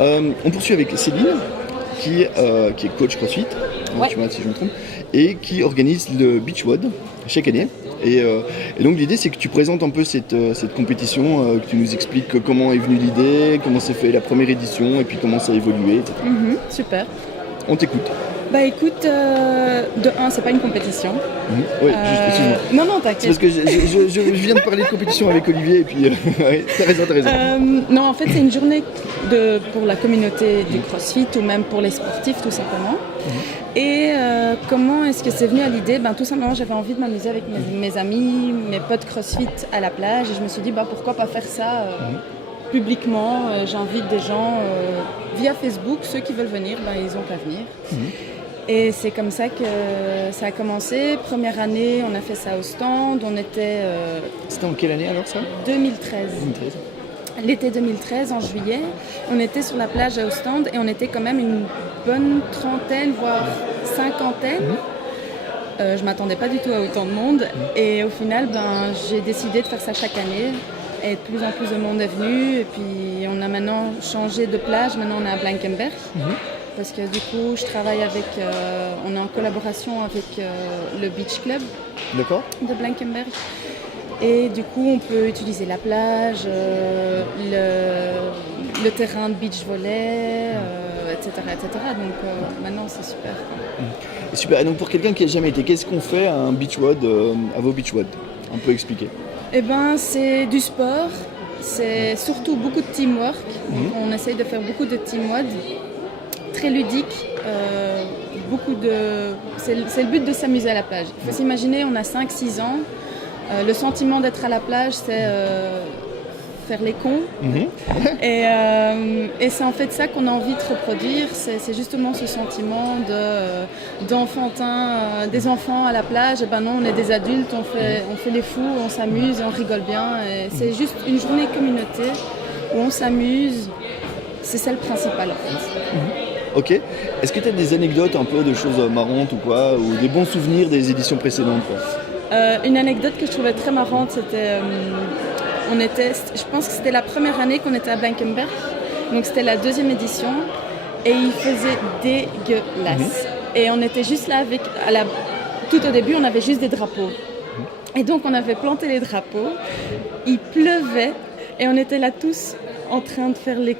On poursuit avec Céline, qui est coach CrossFit, Ouais. tu vois, si je me trompe, et qui organise le Beachwod chaque année. Et donc l'idée, c'est que tu présentes un peu cette compétition, que tu nous expliques comment est venue l'idée, comment s'est fait la première édition, et puis comment ça a évolué, etc. Super. On t'écoute. Bah écoute, de un, c'est pas une compétition. Oui, juste, excuse-moi. Non, C'est parce t'inquiète. que je viens de parler de compétition avec Olivier, et puis ouais, t'as raison. Non, en fait, c'est une journée pour la communauté du CrossFit ou même pour les sportifs, tout simplement. Et comment est-ce que c'est venu à l'idée? Tout simplement, j'avais envie de m'amuser avec mes amis, mes potes CrossFit à la plage. Et je me suis dit, pourquoi pas faire ça publiquement. J'invite des gens via Facebook. Ceux qui veulent venir, ils ont qu'à venir. Et c'est comme ça que ça a commencé. Première année, on a fait ça au stand. On était C'était en quelle année alors ça? 2013. 2013. L'été 2013, en juillet, on était sur la plage à Ostende et on était quand même une bonne trentaine, voire cinquantaine. Je ne m'attendais pas du tout à autant de monde. Et au final, j'ai décidé de faire ça chaque année. Et de plus en plus de monde est venu. Et puis on a maintenant changé de plage. Maintenant on est à Blankenberg. Parce que du coup, je travaille avec... on est en collaboration avec le Beach Club D'accord. de Blankenberg. Et du coup, on peut utiliser la plage, le terrain de beach volley, etc., etc. Donc maintenant, c'est super. Et super. Et donc pour quelqu'un qui n'a jamais été, qu'est-ce qu'on fait à un Beachwod, à vos Beachwod? Un peu expliquer. Eh ben, c'est du sport. C'est surtout beaucoup de teamwork. Donc, on essaye de faire beaucoup de teamwork. Très ludique. C'est le but de s'amuser à la plage. Il faut s'imaginer, on a 5-6 ans. Le sentiment d'être à la plage, c'est faire les cons. Et c'est en fait ça qu'on a envie de reproduire. C'est justement ce sentiment d'enfantin, des enfants à la plage. Et non, on est des adultes, on fait les fous, on s'amuse, on rigole bien. Et c'est juste une journée communauté où on s'amuse. C'est ça le principal en fait. Ok. Est-ce que tu as des anecdotes un peu de choses marrantes ou quoi, ou des bons souvenirs des éditions précédentes quoi? Une anecdote que je trouvais très marrante, c'était, je pense que c'était la première année qu'on était à Blankenberg, donc c'était la 2e édition, et il faisait dégueulasse. Et on était juste là tout au début, on avait juste des drapeaux. Et donc on avait planté les drapeaux, il pleuvait, et on était là tous en train de faire les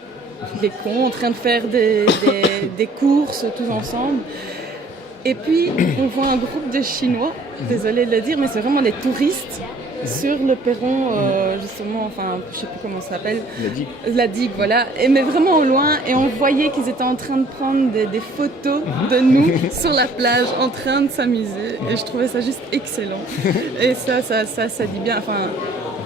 cons, en train de faire des courses tous ensemble. Et puis, on voit un groupe de Chinois, désolé de le dire, mais c'est vraiment des touristes sur le perron, justement, enfin, je ne sais plus comment ça s'appelle. La digue, voilà. Mais vraiment au loin, et on voyait qu'ils étaient en train de prendre des photos de nous sur la plage, en train de s'amuser. Et je trouvais ça juste excellent. Et ça dit bien, enfin...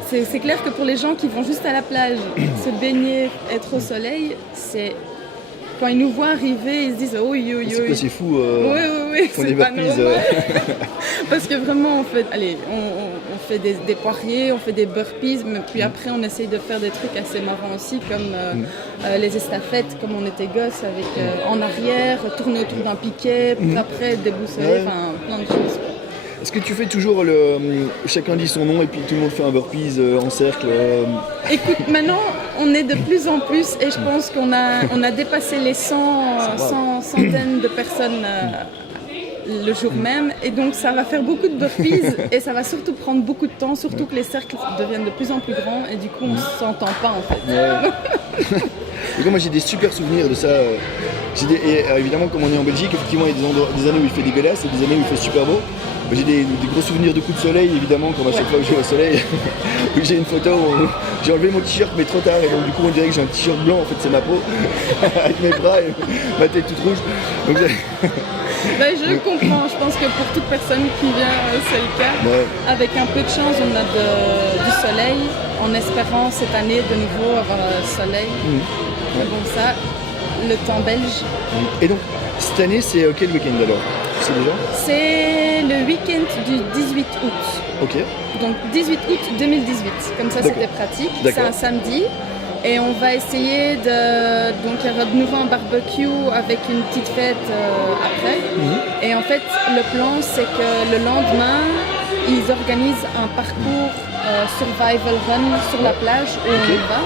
C'est clair que pour les gens qui vont juste à la plage, se baigner, être au soleil, c'est... Quand ils nous voient arriver, ils se disent « oh, yo, yo, C'est quoi, c'est fou oui, qu'on c'est est pas reprises, normal. Parce que vraiment, on fait des poiriers, on fait des burpees, mais puis après, on essaye de faire des trucs assez marrants aussi, comme les estafettes, comme on était gosses, avec en arrière, tourner autour d'un piquet, puis après, déboussoler, enfin, plein de choses. Est-ce que tu fais toujours chacun dit son nom et puis tout le monde fait un burpees en cercle Écoute, maintenant, on est de plus en plus et je pense qu'on a dépassé les 100 de personnes le jour même. Et donc, ça va faire beaucoup de burpees et ça va surtout prendre beaucoup de temps, surtout que les cercles deviennent de plus en plus grands et du coup, on ne s'entend pas en fait. Et moi, j'ai des super souvenirs de ça. Et évidemment, comme on est en Belgique, effectivement, il y a des années où il fait dégueulasse et des années où il fait super beau. J'ai des gros souvenirs de coups de soleil, évidemment, comme à chaque fois que je vais au soleil. J'ai une photo où j'ai enlevé mon t-shirt, mais trop tard, et donc du coup, on dirait que j'ai un t-shirt blanc, en fait, c'est ma peau, avec mes bras et ma tête toute rouge. Donc, je comprends, je pense que pour toute personne qui vient, c'est le cas. Ouais. Avec un peu de chance, on a du soleil, en espérant cette année de nouveau avoir le soleil. Mais bon, ça, le temps belge. Et donc, cette année, c'est quel week-end alors? Tu sais déjà? C'est le week-end du 18 août. Ok. Donc 18 août 2018, comme ça c'était pratique. C'est un samedi. Et on va essayer donc il y aura de nouveau un barbecue avec une petite fête après. Et en fait, le plan, c'est que le lendemain, ils organisent un parcours survival run sur la plage où on va.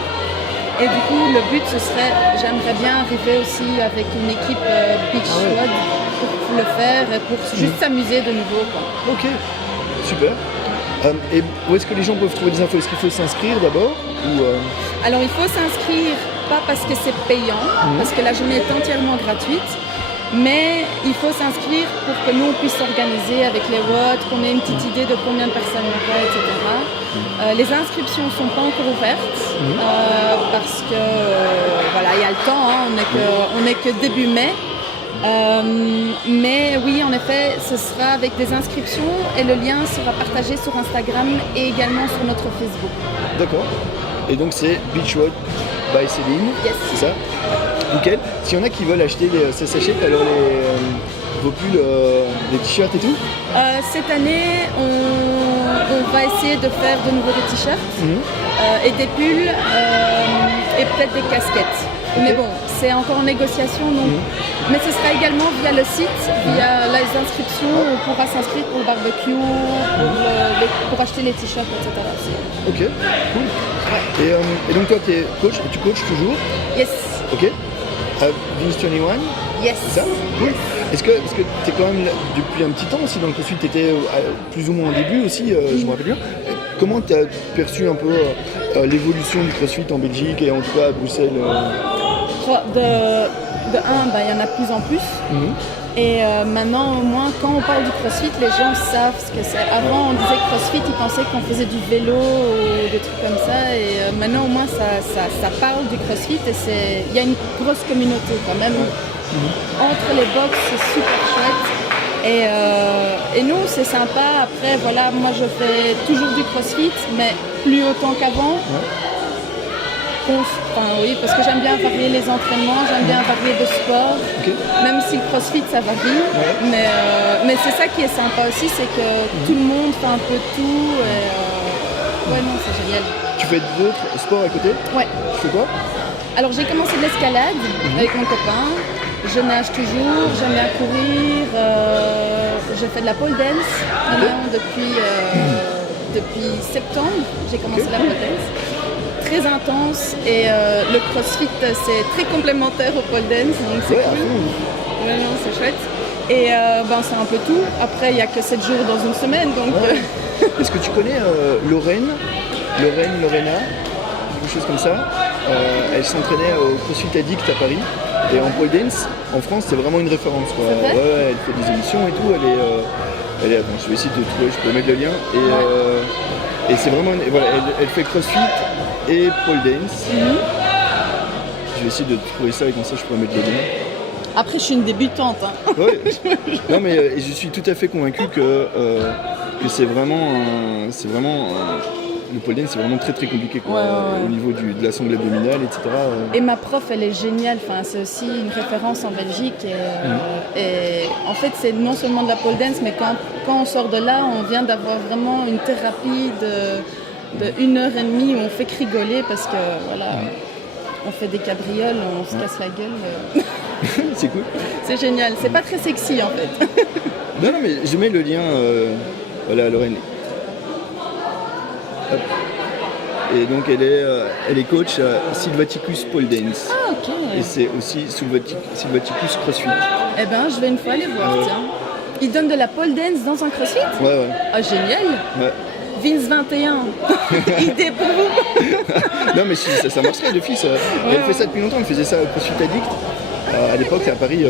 Et du coup, le but, ce serait, j'aimerais bien arriver aussi avec une équipe Beachwood pour le faire et pour juste s'amuser de nouveau, quoi. Ok, super. Et où est-ce que les gens peuvent trouver des infos? Est-ce qu'il faut s'inscrire d'abord ou Alors il faut s'inscrire, pas parce que c'est payant, parce que la journée est entièrement gratuite, mais il faut s'inscrire pour que nous on puisse s'organiser avec les votes, qu'on ait une petite idée de combien de personnes on va, etc. Les inscriptions ne sont pas encore ouvertes parce que voilà, il y a le temps, hein, on n'est que début mai. Mais oui, en effet, ce sera avec des inscriptions et le lien sera partagé sur Instagram et également sur notre Facebook. D'accord. Et donc c'est Beachwood by Céline, Yes. c'est ça? Nickel. S'il y en a qui veulent acheter ça s'achète alors vos pulls, les t-shirts et tout? Cette année, on va essayer de faire de nouveau des t-shirts et des pulls et peut-être des casquettes. Okay. Mais bon, c'est encore en négociation, donc. Mais ce sera également via le site, via les inscriptions, on pourra s'inscrire pour le barbecue, pour acheter les t-shirts, etc. Ok, cool. Ouais. Et donc toi, tu coaches toujours? Yes. Ok. Vince 21? Yes. C'est ça? Cool. Est-ce que tu es quand même là depuis un petit temps aussi dans le CrossFit, tu étais plus ou moins au début aussi, je me rappelle bien. Comment tu as perçu un peu l'évolution du CrossFit en Belgique et en tout cas à Bruxelles? De un, il y en a de plus en plus. Et maintenant, au moins, quand on parle du CrossFit, les gens savent ce que c'est. Avant, on disait que CrossFit, ils pensaient qu'on faisait du vélo ou des trucs comme ça. Et maintenant, au moins, ça parle du CrossFit et il y a une grosse communauté quand même. Entre les box, c'est super chouette. Et nous, c'est sympa. Après, voilà, moi, je fais toujours du CrossFit, mais plus autant qu'avant. Oui, parce que j'aime bien varier les entraînements, j'aime bien varier de sport, même si le CrossFit ça varie, mais c'est ça qui est sympa aussi, c'est que tout le monde fait un peu tout, ouais non c'est génial. Tu fais d'autres sports à côté? Ouais. Tu fais quoi? Alors j'ai commencé de l'escalade avec mon copain, je nage toujours, j'aime bien courir, je fais de la pole dance maintenant depuis septembre, j'ai commencé la pole dance. Très intense et le CrossFit c'est très complémentaire au pole dance donc c'est cool. Ouais, non, c'est chouette. Et c'est un peu tout. Après il n'y a que 7 jours dans une semaine donc. Est-ce que tu connais Lorena, quelque chose comme ça? Elle s'entraînait au CrossFit Addict à Paris et en pole dance en France c'est vraiment une référence quoi. Elle fait des émissions et tout. Elle est attends, je vais essayer de trouver, je peux mettre le lien et c'est vraiment voilà, elle fait CrossFit et pole dance. Je vais essayer de trouver ça et comme ça je pourrais mettre le lien. Après je suis une débutante. Hein. Ouais. Non mais je suis tout à fait convaincu que c'est vraiment le pole dance c'est vraiment très très compliqué quoi, au niveau de la sangle abdominale etc. Et ma prof elle est géniale, c'est aussi une référence en Belgique et en fait c'est non seulement de la pole dance mais quand on sort de là on vient d'avoir vraiment une thérapie de 1h30 où on fait que rigoler parce que voilà, on fait des cabrioles, on se casse la gueule. C'est cool. C'est génial, c'est pas très sexy en fait. Non mais je mets le lien, voilà Lorraine. Hop. Et donc elle est coach à Sylvaticus Pole Dance. Ah ok. Et c'est aussi Sylvaticus CrossFit. Eh ben je vais une fois aller voir tiens. Ils donnent de la pole dance dans un CrossFit? Ouais. Ah génial. Ouais. Vince 21, idée pour vous. Non mais si, ça marcherait de fils. Elle fait ça depuis longtemps, elle faisait ça au CrossFit Addict. À l'époque c'est à Paris,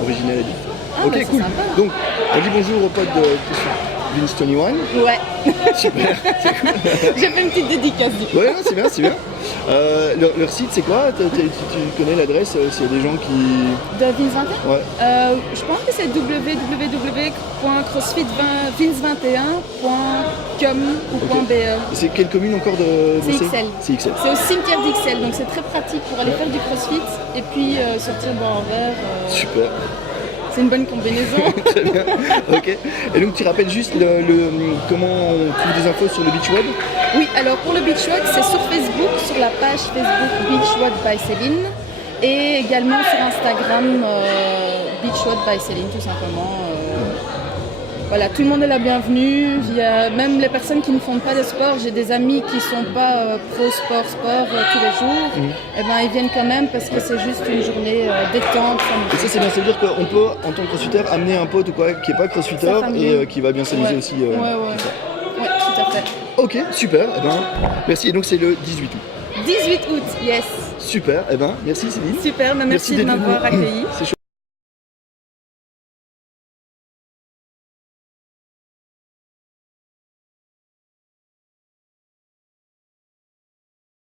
Original Addict. Ah, ok cool. Sympa. Donc on dit bonjour au pote de Vince 21. Ouais. Super, c'est cool. J'ai fait une petite dédicace du coup. Ouais, c'est bien. Leur site c'est quoi? Tu connais l'adresse s'il y a des gens qui... De Vince 21? Ouais. Je pense que c'est www.crossfit2021.com ou .be. C'est quelle commune encore de C'est XL. C'est XL. C'est au cimetière d'XL, donc c'est très pratique pour aller faire du crossfit et puis sortir boire un verre. Super. C'est une bonne combinaison. Très bien. Ok. Et donc tu rappelles juste comment on trouve des infos sur le Beachwood? Oui, alors pour le Beachwood, c'est sur Facebook, sur la page Facebook Beachwood by Céline et également sur Instagram Beachwood by Céline tout simplement. voilà, tout le monde est la bienvenue. Il y a même les personnes qui ne font pas de sport. J'ai des amis qui ne sont pas pro sport tous les jours. Et ben, ils viennent quand même parce que c'est juste une journée détente. Et ça c'est bien, ça veut dire qu'on peut en tant que crossfitter amener un pote ou quoi qui est pas crossfitter et qui va bien s'amuser aussi. Ouais, tout à fait. Ok, super, eh ben, merci. Et donc c'est le 18 août. 18 août, yes. Super, eh ben, merci Céline. Super, merci de d'être m'avoir venue. accueilli. C'est chouette.